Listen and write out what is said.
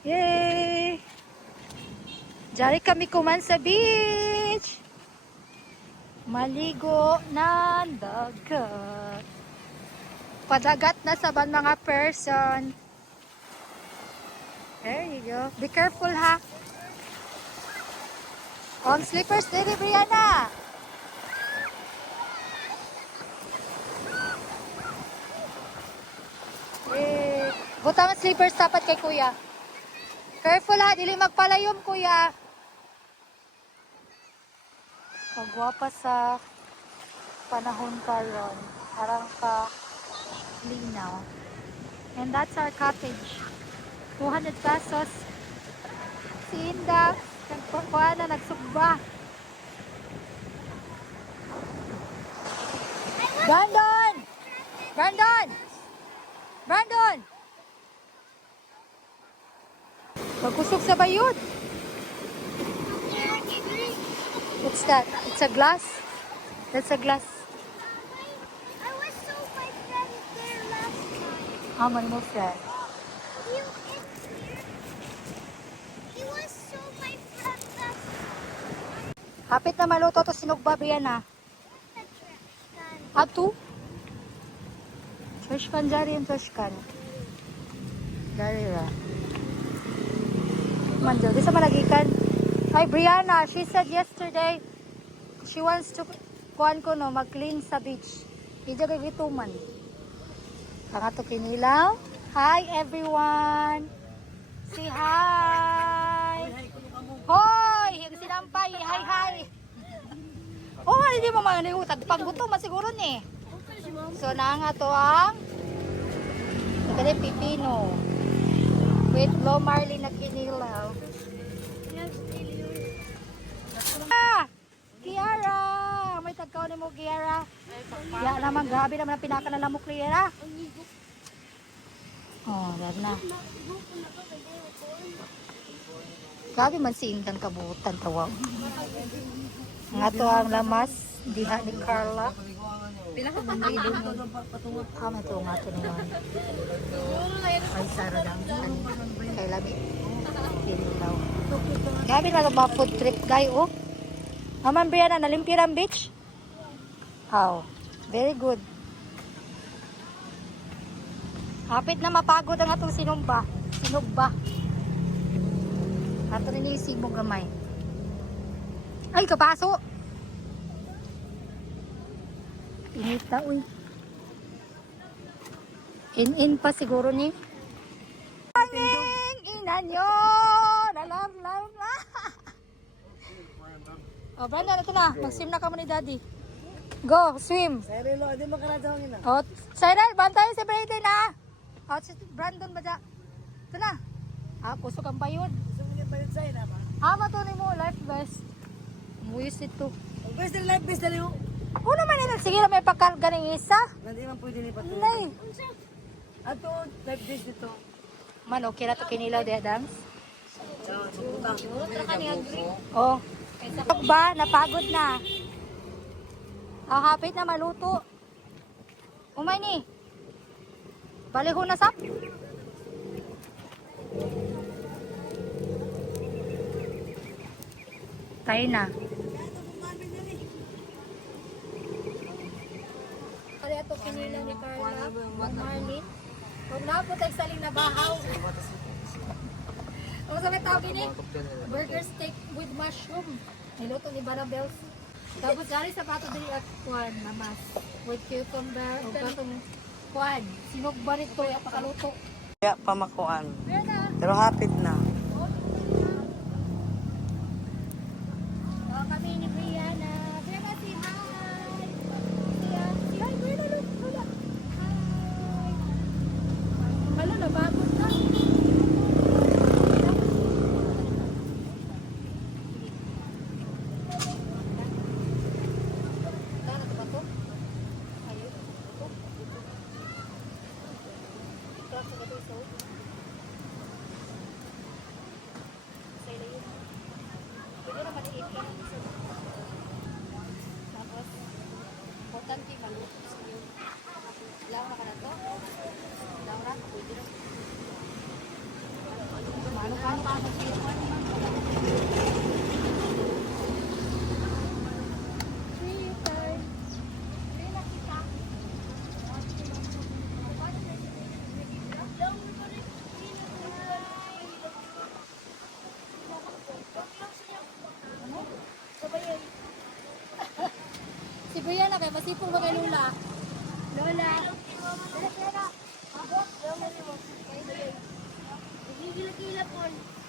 Yay! Diyan kami kuman sa beach. Maligo ng dagat. Padagat na sa ban mga person. There you go. Be careful ha. On slippers dili Brianna. Butang slippers dapat kay kuya. Careful ha, dili magpalayom kuya. Pagwapa sa panahon karon, parang ka linaw. And that's our cottage. 200 pesos. Si Inda, nagpakuha na, nagsugba. Brandon! Brandon! Brandon! Magkusog sa bayot. What's that? It's a glass? That's a glass. I was so my friend there last time. How many more friends? He was so my friend last time. Hapit na maluto to sinugba Brianna. The trash can. Ato? Trash can jari yung trash can. Jari ra. Manjo, di sa malagikan. Ay, Brianna, she said yesterday, she wants to, kuhan ko no, mag-clean sa beach. Ija kay gituman. Kanga to kinilaw. Hi, everyone. Say hi. Hoy, sinampay. Hi, hi. Oh, hindi mo mga nangutag. Pagguto, masiguro ni. So, naanga to ang ito pipino. With low marlin na kinilaw. Ah! Kiara! May tagkaw ni mo, Kiara. Ya naman, grabe naman ang pinakanan mo, Kiara. Oh, yan na. Grabe man si Indang kabutan, tawag. Nga to ang lamas, diha ni Carla. Pinakabanday doon. Ito nga to naman. Ay, saro lang. Kay Lami. Kinilaw. Grabe na ba food trip, guy, oh. Aman, Brianna, nalimpiran beach? How? Very good. Hapit na mapagod ang atong sinumba. Sinugba. Ato rin yung sibong gamay. Ay, kapaso! Inita, uy. In pa siguro ni. Morning! Ina nyo! Alam. Oh, Brandon, ito na. Mag-swim na ka mo ni Daddy. Go, swim. Cyril, hindi mo karadawangin na. Oh, Cyril, bantayan si Brayden ha. Oh, si Brandon ba dyan? Ito na. Ah, kusog ang bayod. Gusto mo yung bayad sa'yo na ba? Hama to ni mo, life vest. Muyos ito. Ang best na life, best na liyo. Oo naman ito. Sige na may pagkarga ng isa. Hindi man pwede ni patuloy. Nay. Ato, life best dito. Man, okay na ito kinilaw, de Adams. Subutang. Oh. Ba, napagod na. Hapit na maluto. Umay ni. Baliho na sap. Tayo na. Kaya ito kinilaw ni Carla. Marlin. Huwag na po tayo saling nabahaw. Ano sa may tawag ini? Burger steak with mushroom. Niluto ni Barabels. Tapos dari sa pato dili at kuan namas. With cucumber o katong kuan. Sinugba nito at pakaluto. Kaya pamakuan. Meron na. Pero hapit na. Oh, kami ni Brianna. Brianna, say hi. Say hi, Brianna, look. Hala. Hi. Hala, nabagod na. Tapos, importante maluto sa iyo. Laura ka na to? Laura, pwede na. Mano Si Brianna kay masipong ba kay Lola? Lola. Lola, Abot. Lola, Gila-gila po.